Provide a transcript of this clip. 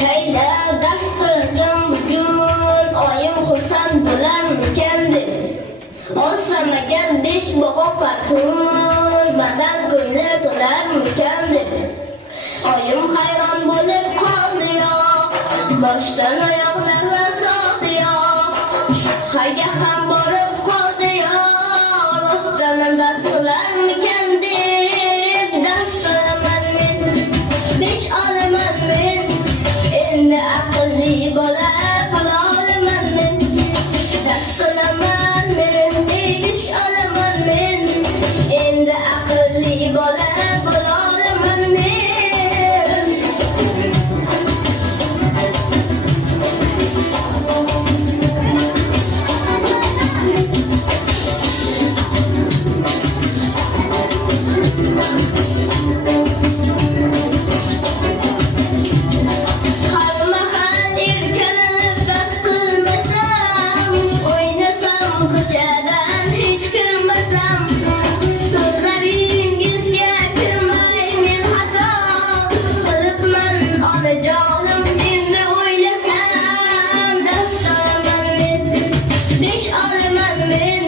Kayla dast qildim bugun, oyim xursand bo'larmikan deb. Olsam agar 5 bog'oq farhul, madam ko'ngli to'larmikan deb. Oyim hayron bo'lib qoldi yo, boshdan oyoq nazar soldi yo. Shubhaga ham borib qoldi yo, rostdan dast qilarmikan deb. Dast qilaman men, 5 olaman men, endi aqlli bola bo'la olaman men. Dast qilaman men, 5 olaman men, endi aqlli bola bo'la olaman men. Beş olaman men,